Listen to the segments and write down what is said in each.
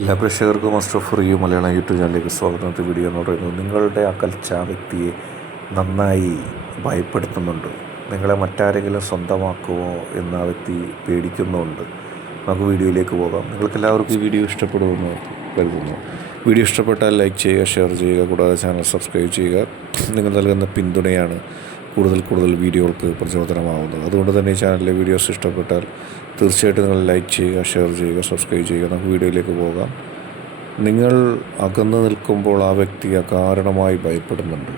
എല്ലാ പ്രേക്ഷകർക്കും master for you Malayalam YouTube ചാനലിലേക്ക് സ്വാഗതം. വീഡിയോ എന്ന് പറയുന്നത് നിങ്ങളുടെ അകൽച്ച ആ വ്യക്തിയെ നന്നായി ഭയപ്പെടുത്തുന്നുണ്ട്. നിങ്ങളെ മറ്റാരെങ്കിലും സ്വന്തമാക്കുമോ എന്ന് ആ വ്യക്തി പേടിക്കുന്നുണ്ട്. നമുക്ക് വീഡിയോയിലേക്ക് പോകാം. നിങ്ങൾക്കെല്ലാവർക്കും ഈ വീഡിയോ ഇഷ്ടപ്പെടുമെന്ന് കരുതുന്നു. വീഡിയോ ഇഷ്ടപ്പെട്ടാൽ ലൈക്ക് ചെയ്യുക, ഷെയർ ചെയ്യുക, കൂടാതെ ചാനൽ സബ്സ്ക്രൈബ് ചെയ്യുക. നിങ്ങൾ നൽകുന്ന പിന്തുണയാണ് കൂടുതൽ വീഡിയോകൾക്ക് പ്രചോദനമാവുന്നത്. അതുകൊണ്ട് തന്നെ ഈ ചാനലിലെ വീഡിയോസ് ഇഷ്ടപ്പെട്ടാൽ തീർച്ചയായിട്ടും നിങ്ങൾ ലൈക്ക് ചെയ്യുക, ഷെയർ ചെയ്യുക, സബ്സ്ക്രൈബ് ചെയ്യുക. നമുക്ക് വീഡിയോയിലേക്ക് പോകാം. നിങ്ങൾ അകന്നു നിൽക്കുമ്പോൾ ആ വ്യക്തി അകാരണമായി ഭയപ്പെടുന്നുണ്ട്.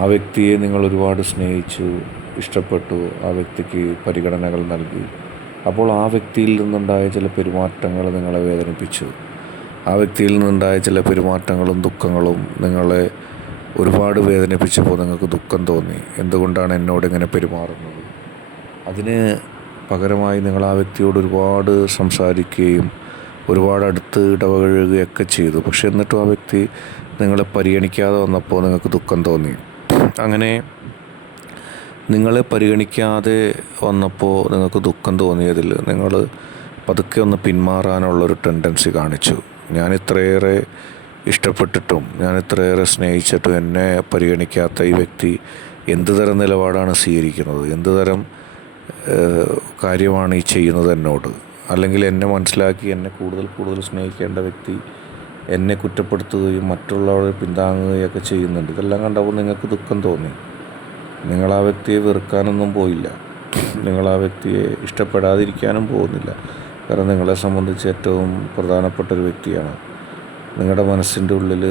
ആ വ്യക്തിയെ നിങ്ങൾ ഒരുപാട് സ്നേഹിച്ചു, ഇഷ്ടപ്പെട്ടു, ആ വ്യക്തിക്ക് പരിഗണനകൾ നൽകി. അപ്പോൾ ആ വ്യക്തിയിൽ നിന്നുണ്ടായ ചില പെരുമാറ്റങ്ങൾ നിങ്ങളെ വേദനിപ്പിച്ചു. ആ വ്യക്തിയിൽ നിന്നുണ്ടായ ചില പെരുമാറ്റങ്ങളും ദുഃഖങ്ങളും നിങ്ങളെ ഒരുപാട് വേദനിപ്പിച്ചപ്പോൾ നിങ്ങൾക്ക് ദുഃഖം തോന്നി. എന്തുകൊണ്ടാണ് എന്നോട് ഇങ്ങനെ പെരുമാറുന്നത്? അതിന് പകരമായി നിങ്ങൾ ആ വ്യക്തിയോട് ഒരുപാട് സംസാരിക്കുകയും ഒരുപാട് അടുത്ത് ഇടപഴകുകയൊക്കെ ചെയ്തു. പക്ഷെ എന്നിട്ടും ആ വ്യക്തി നിങ്ങളെ പരിഗണിക്കാതെ വന്നപ്പോൾ നിങ്ങൾക്ക് ദുഃഖം തോന്നി. അങ്ങനെ നിങ്ങളെ പരിഗണിക്കാതെ വന്നപ്പോൾ നിങ്ങൾക്ക് ദുഃഖം തോന്നിയതിൽ നിങ്ങൾ പതുക്കെ ഒന്ന് പിന്മാറാനുള്ളൊരു ടെൻഡൻസി കാണിച്ചു. ഞാൻ ഇത്രയേറെ ഇഷ്ടപ്പെട്ടിട്ടും ഞാൻ ഇത്രയേറെ സ്നേഹിച്ചിട്ടും എന്നെ പരിഗണിക്കാത്ത ഈ വ്യക്തി എന്ത് തരം നിലപാടാണ് സ്വീകരിക്കുന്നത്? എന്ത് തരം കാര്യമാണ് ഈ ചെയ്യുന്നത് എന്നോട്? അല്ലെങ്കിൽ എന്നെ മനസ്സിലാക്കി എന്നെ കൂടുതൽ സ്നേഹിക്കേണ്ട വ്യക്തി എന്നെ കുറ്റപ്പെടുത്തുകയും മറ്റുള്ളവരെ പിന്താങ്ങുകയൊക്കെ ചെയ്യുന്നുണ്ട്. ഇതെല്ലാം കണ്ടപ്പോൾ നിങ്ങൾക്ക് ദുഃഖം തോന്നി. നിങ്ങൾ ആ വ്യക്തിയെ വെറുക്കാനൊന്നും പോയില്ല. നിങ്ങൾ ആ വ്യക്തിയെ ഇഷ്ടപ്പെടാതിരിക്കാനും പോകുന്നില്ല. കാരണം നിങ്ങളെ സംബന്ധിച്ച് ഏറ്റവും പ്രധാനപ്പെട്ടൊരു വ്യക്തിയാണ്. നിങ്ങളുടെ മനസ്സിൻ്റെ ഉള്ളിൽ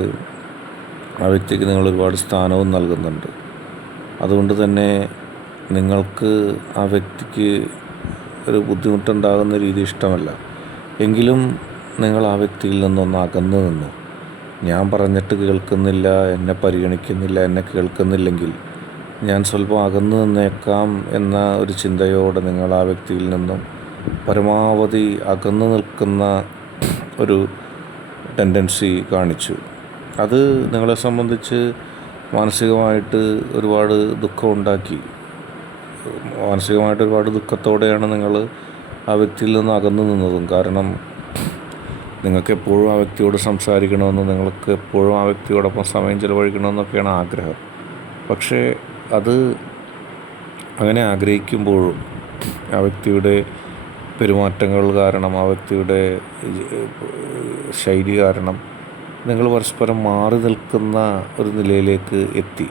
ആ വ്യക്തിക്ക് നിങ്ങൾ ഒരുപാട് സ്ഥാനവും നൽകുന്നുണ്ട്. അതുകൊണ്ട് തന്നെ നിങ്ങൾക്ക് ആ വ്യക്തിക്ക് ഒരു ബുദ്ധിമുട്ടുണ്ടാകുന്ന രീതി ഇഷ്ടമല്ല. എങ്കിലും നിങ്ങൾ ആ വ്യക്തിയിൽ നിന്നൊന്ന് അകന്നു നിന്നു. ഞാൻ പറഞ്ഞിട്ട് കേൾക്കുന്നില്ല, എന്നെ പരിഗണിക്കുന്നില്ല, എന്നെ കേൾക്കുന്നില്ലെങ്കിൽ ഞാൻ സ്വല്പം അകന്നു നിന്നേക്കാം എന്ന ഒരു ചിന്തയോടെ നിങ്ങൾ ആ വ്യക്തിയിൽ നിന്നും പരമാവധി അകന്നു നിൽക്കുന്ന ഒരു ടെൻഡൻസി കാണിച്ചു. അത് നിങ്ങളെ സംബന്ധിച്ച് മാനസികമായിട്ട് ഒരുപാട് ദുഃഖമുണ്ടാക്കി. മാനസികമായിട്ട് ഒരുപാട് ദുഃഖത്തോടെയാണ് നിങ്ങൾ ആ വ്യക്തിയിൽ നിന്ന് അകന്നു നിന്നതും. കാരണം നിങ്ങൾക്ക് എപ്പോഴും ആ വ്യക്തിയോട് സംസാരിക്കണമെന്ന്, നിങ്ങൾക്ക് എപ്പോഴും ആ വ്യക്തിയോടൊപ്പം സമയം ചിലവഴിക്കണമെന്നൊക്കെയാണ് ആഗ്രഹം. പക്ഷേ അത് അങ്ങനെ ആഗ്രഹിക്കുമ്പോഴും ആ വ്യക്തിയുടെ പെരുമാറ്റങ്ങൾ കാരണം, ആ വ്യക്തിയുടെ ശൈലി കാരണം നിങ്ങൾ പരസ്പരം മാറി നിൽക്കുന്ന ഒരു നിലയിലേക്ക് എത്തി.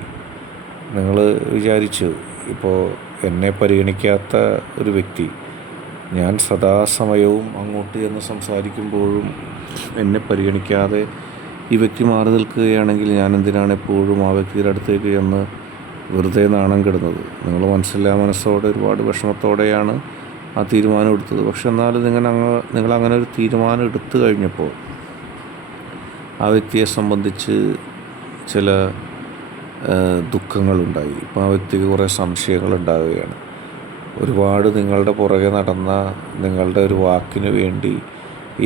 നിങ്ങൾ വിചാരിച്ചു, ഇപ്പോൾ എന്നെ പരിഗണിക്കാത്ത ഒരു വ്യക്തി, ഞാൻ സദാസമയവും അങ്ങോട്ട് എന്ന് സംസാരിക്കുമ്പോഴും എന്നെ പരിഗണിക്കാതെ ഈ വ്യക്തി മാറി നിൽക്കുകയാണെങ്കിൽ ഞാൻ എന്തിനാണ് എപ്പോഴും ആ വ്യക്തിയുടെ അടുത്തേക്ക് ചെന്ന് വെറുതെ നാണം കെടുന്നത്? നിങ്ങൾ മനസ്സോടെ ഒരുപാട് വിഷമത്തോടെയാണ് ആ തീരുമാനം എടുത്തത്. പക്ഷെ എന്നാലും നിങ്ങൾ അങ്ങനെ ഒരു തീരുമാനം എടുത്തു കഴിഞ്ഞപ്പോൾ ആ വ്യക്തിയെ സംബന്ധിച്ച് ചില ദുഃഖങ്ങളുണ്ടായി. ഇപ്പോൾ ആ വ്യക്തിക്ക് കുറേ സംശയങ്ങളുണ്ടാവുകയാണ്. ഒരുപാട് നിങ്ങളുടെ പുറകെ നടന്ന, നിങ്ങളുടെ ഒരു വാക്കിന് വേണ്ടി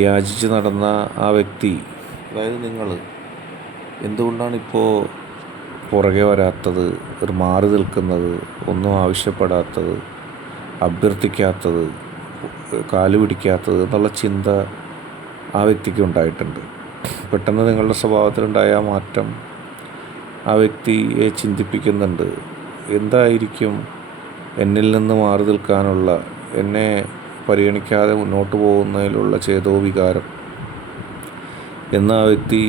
യാചിച്ച് നടന്ന ആ വ്യക്തി, അതായത് നിങ്ങൾ, എന്തുകൊണ്ടാണ് ഇപ്പോൾ പുറകെ വരാത്തത്, ഒരു മാറി നിൽക്കുന്നത്, ഒന്നും ആവശ്യപ്പെടാത്തത്, അഭ്യർത്ഥിക്കാത്തത്, കാല് പിടിക്കാത്തത് എന്നുള്ള ചിന്ത ആ വ്യക്തിക്ക് ഉണ്ടായിട്ടുണ്ട്. പെട്ടെന്ന് നിങ്ങളുടെ സ്വഭാവത്തിലുണ്ടായ ആ മാറ്റം ആ വ്യക്തിയെ ചിന്തിപ്പിക്കുന്നുണ്ട്. എന്തായിരിക്കും എന്നിൽ നിന്ന് മാറി നിൽക്കാനുള്ള, എന്നെ പരിഗണിക്കാതെ മുന്നോട്ട് പോകുന്നതിലുള്ള ചേതോ വികാരം എന്ന് ആ വ്യക്തി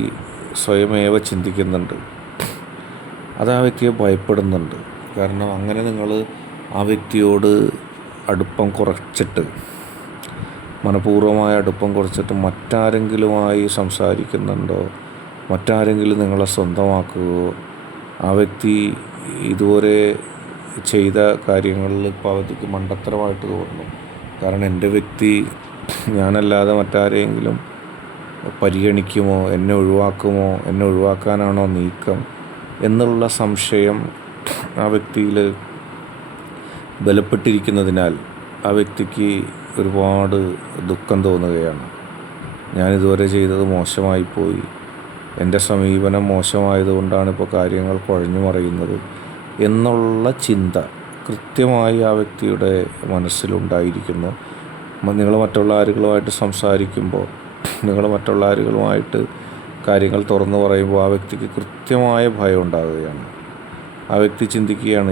സ്വയമേവ ചിന്തിക്കുന്നുണ്ട്. അത് ആ വ്യക്തിയെ ഭയപ്പെടുന്നുണ്ട്. കാരണം അങ്ങനെ നിങ്ങൾ ആ വ്യക്തിയോട് അടുപ്പം കുറച്ചിട്ട്, മനഃപൂർവ്വമായ അടുപ്പം കുറച്ചിട്ട് മറ്റാരെങ്കിലുമായി സംസാരിക്കുന്നുണ്ടോ, മറ്റാരെങ്കിലും നിങ്ങളെ സ്വന്തമാക്കുകയോ, ആ വ്യക്തി ഇതുവരെ ചെയ്ത കാര്യങ്ങളിൽ ഇപ്പോൾ ആ വ്യക്തിക്ക് മണ്ടത്തരമായിട്ട് തോന്നുന്നു. കാരണം എൻ്റെ വ്യക്തി ഞാനല്ലാതെ മറ്റാരെങ്കിലും പരിഗണിക്കുമോ, എന്നെ ഒഴിവാക്കുമോ, എന്നെ ഒഴിവാക്കാനാണോ നീക്കം എന്നുള്ള സംശയം ആ വ്യക്തിയിൽ ബലപ്പെട്ടിരിക്കുന്നതിനാൽ ആ വ്യക്തിക്ക് ഒരുപാട് ദുഃഖം തോന്നുകയാണ്. ഞാനിതുവരെ ചെയ്തത് മോശമായിപ്പോയി, എൻ്റെ സമീപനം മോശമായതുകൊണ്ടാണ് ഇപ്പോൾ കാര്യങ്ങൾ കുഴഞ്ഞു മറിയുന്നത് എന്നുള്ള ചിന്ത കൃത്യമായി ആ വ്യക്തിയുടെ മനസ്സിലുണ്ടായിരിക്കുന്നു. നിങ്ങൾ മറ്റുള്ള ആളുകളുമായിട്ട് സംസാരിക്കുമ്പോൾ നിങ്ങൾ മറ്റുള്ള ആളുകളുമായിട്ട് കാര്യങ്ങൾ തുറന്നു പറയുമ്പോൾ ആ വ്യക്തിക്ക് കൃത്യമായ ഭയം ഉണ്ടാകുകയാണ്. ആ വ്യക്തി ചിന്തിക്കുകയാണ്,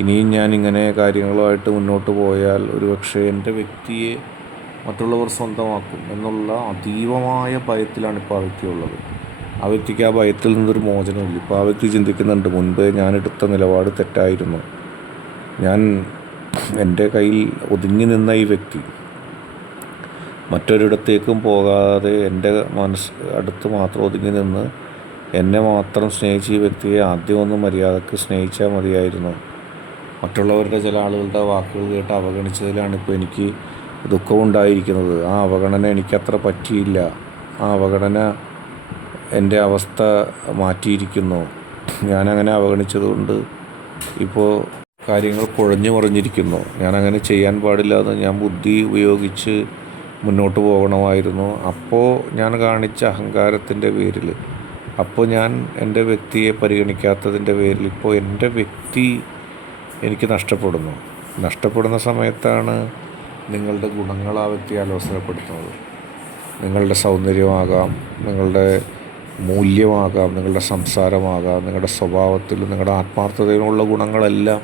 ഇനിയും ഞാൻ ഇങ്ങനെ കാര്യങ്ങളുമായിട്ട് മുന്നോട്ട് പോയാൽ ഒരുപക്ഷെ എൻ്റെ വ്യക്തിയെ മറ്റുള്ളവർ സ്വന്തമാക്കും എന്നുള്ള അതീവമായ ഭയത്തിലാണ് ഇപ്പോൾ ആ വ്യക്തി ഉള്ളത്. ആ വ്യക്തിക്ക് ആ ഭയത്തിൽ നിന്നൊരു മോചനമില്ല. ഇപ്പോൾ ആ വ്യക്തി ചിന്തിക്കുന്നുണ്ട്, മുൻപ് ഞാൻ എടുത്ത നിലപാട് തെറ്റായിരുന്നു. എൻ്റെ കയ്യിൽ ഒതുങ്ങി നിന്ന ഈ വ്യക്തി മറ്റൊരിടത്തേക്കും പോകാതെ എൻ്റെ അടുത്ത് മാത്രം ഒതുങ്ങി നിന്ന് എന്നെ മാത്രം സ്നേഹിച്ച ഈ വ്യക്തിയെ ആദ്യമൊന്ന് മര്യാദക്ക് സ്നേഹിച്ചാൽ മതിയായിരുന്നു. മറ്റുള്ളവരുടെ ചില ആളുകളുടെ വാക്കുകൾ കേട്ട് അവഗണിച്ചതിലാണ് ഇപ്പോൾ എനിക്ക് ദുഃഖമുണ്ടായിരിക്കുന്നത്. ആ അവഗണന എനിക്കത്ര പറ്റിയില്ല. ആ അവഗണന എൻ്റെ അവസ്ഥ മാറ്റിയിരിക്കുന്നു. ഞാനങ്ങനെ അവഗണിച്ചതുകൊണ്ട് ഇപ്പോൾ കാര്യങ്ങൾ കുഴഞ്ഞു മറിഞ്ഞിരിക്കുന്നു. ഞാനങ്ങനെ ചെയ്യാൻ പാടില്ലാതെ ഞാൻ ബുദ്ധി ഉപയോഗിച്ച് മുന്നോട്ട് പോകണമായിരുന്നു. അപ്പോൾ ഞാൻ കാണിച്ച അഹങ്കാരത്തിൻ്റെ പേരിൽ, അപ്പോൾ ഞാൻ എൻ്റെ വ്യക്തിയെ പരിഗണിക്കാത്തതിൻ്റെ പേരിൽ ഇപ്പോൾ എൻ്റെ വ്യക്തി എനിക്ക് നഷ്ടപ്പെടുന്ന സമയത്താണ് നിങ്ങളുടെ ഗുണങ്ങൾ ആ വ്യക്തിയെ അലോസരപ്പെടുത്തുന്നത്. നിങ്ങളുടെ സൗന്ദര്യമാകാം, നിങ്ങളുടെ മൂല്യമാകാം, നിങ്ങളുടെ സംസാരമാകാം, നിങ്ങളുടെ സ്വഭാവത്തിലും നിങ്ങളുടെ ആത്മാർത്ഥതയിലുമുള്ള ഗുണങ്ങളെല്ലാം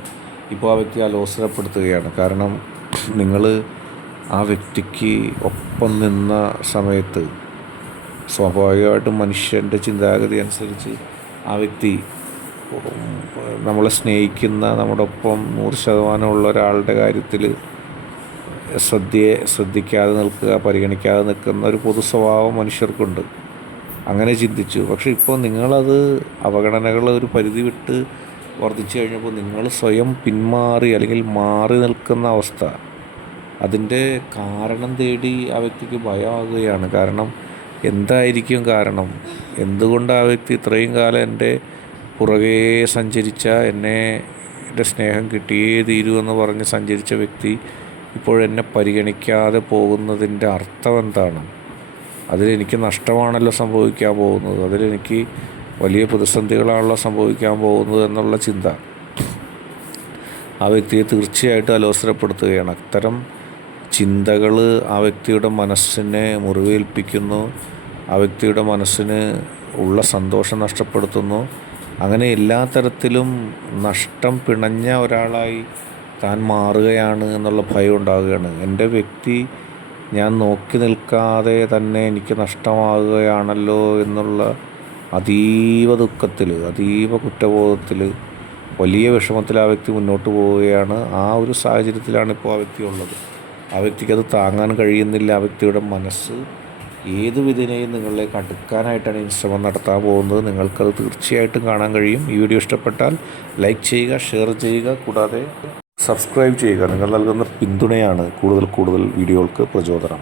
ഇപ്പോൾ ആ വ്യക്തി അലോസരപ്പെടുത്തുകയാണ്. കാരണം നിങ്ങൾ ആ വ്യക്തിക്ക് ഒപ്പം നിന്ന സമയത്ത് സ്വാഭാവികമായിട്ടും മനുഷ്യൻ്റെ ചിന്താഗതി അനുസരിച്ച് ആ വ്യക്തി നമ്മളെ സ്നേഹിക്കുന്ന, നമ്മുടെ ഒപ്പം 100% ഉള്ള ഒരാളുടെ കാര്യത്തിൽ ശ്രദ്ധിക്കാതെ നിൽക്കുക, പരിഗണിക്കാതെ നിൽക്കുന്ന ഒരു പൊതു സ്വഭാവം മനുഷ്യർക്കുണ്ട്. അങ്ങനെ ചിന്തിച്ചു. പക്ഷേ ഇപ്പോൾ നിങ്ങളത് അവഗണനകൾ ഒരു പരിധി വിട്ട് വർദ്ധിച്ചു കഴിഞ്ഞപ്പോൾ നിങ്ങൾ സ്വയം പിന്മാറി അല്ലെങ്കിൽ മാറി നിൽക്കുന്ന അവസ്ഥ, അതിൻ്റെ കാരണം തേടി ആ വ്യക്തിക്ക് ഭയമാകുകയാണ്. കാരണം എന്തായിരിക്കും കാരണം? എന്തുകൊണ്ട് ആ വ്യക്തി ഇത്രയും കാലം എൻ്റെ പുറകെ സഞ്ചരിച്ച, എൻ്റെ സ്നേഹം കിട്ടിയേ തീരൂ എന്ന് പറഞ്ഞ് സഞ്ചരിച്ച വ്യക്തി ഇപ്പോഴെന്നെ പരിഗണിക്കാതെ പോകുന്നതിൻ്റെ അർത്ഥം എന്താണ്? അതിലെനിക്ക് നഷ്ടമാണല്ലോ സംഭവിക്കാൻ പോകുന്നത്. അതിലെനിക്ക് വലിയ പ്രതിസന്ധികളാണല്ലോ സംഭവിക്കാൻ പോകുന്നത് എന്നുള്ള ചിന്ത ആ വ്യക്തിയെ തീർച്ചയായിട്ടും അലോസരപ്പെടുത്തുകയാണ്. അത്തരം ചിന്തകൾ ആ വ്യക്തിയുടെ മനസ്സിനെ മുറിവേൽപ്പിക്കുന്നു, ആ വ്യക്തിയുടെ മനസ്സിന് ഉള്ള സന്തോഷം നഷ്ടപ്പെടുത്തുന്നു. അങ്ങനെ എല്ലാ തരത്തിലും നഷ്ടം പിണഞ്ഞ ഒരാളായി താൻ മാറുകയാണ് എന്നുള്ള ഭയം ഉണ്ടാകുകയാണ്. എൻ്റെ വ്യക്തി ഞാൻ നോക്കി നിൽക്കാതെ തന്നെ എനിക്ക് നഷ്ടമാകുകയാണല്ലോ എന്നുള്ള അതീവ ദുഃഖത്തിൽ, അതീവ കുറ്റബോധത്തിൽ, വലിയ വിഷമത്തിൽ ആ വ്യക്തി മുന്നോട്ട് പോവുകയാണ്. ആ ഒരു സാഹചര്യത്തിലാണ് ഇപ്പോൾ ആ വ്യക്തി ഉള്ളത്. ആ വ്യക്തിക്കത് താങ്ങാൻ കഴിയുന്നില്ല. ആ വ്യക്തിയുടെ മനസ്സ് ഏത് വിധേനയും നിങ്ങളിലേക്ക് അടുക്കാനായിട്ടാണ് ഈ ശ്രമം നടത്താൻ പോകുന്നത്. നിങ്ങൾക്കത് തീർച്ചയായിട്ടും കാണാൻ കഴിയും. ഈ വീഡിയോ ഇഷ്ടപ്പെട്ടാൽ ലൈക്ക് ചെയ്യുക, ഷെയർ ചെയ്യുക, കൂടാതെ സബ്സ്ക്രൈബ് ചെയ്യുക. നിങ്ങൾ നൽകുന്ന പിന്തുണയാണ് കൂടുതൽ വീഡിയോകൾക്ക് പ്രചോദനം.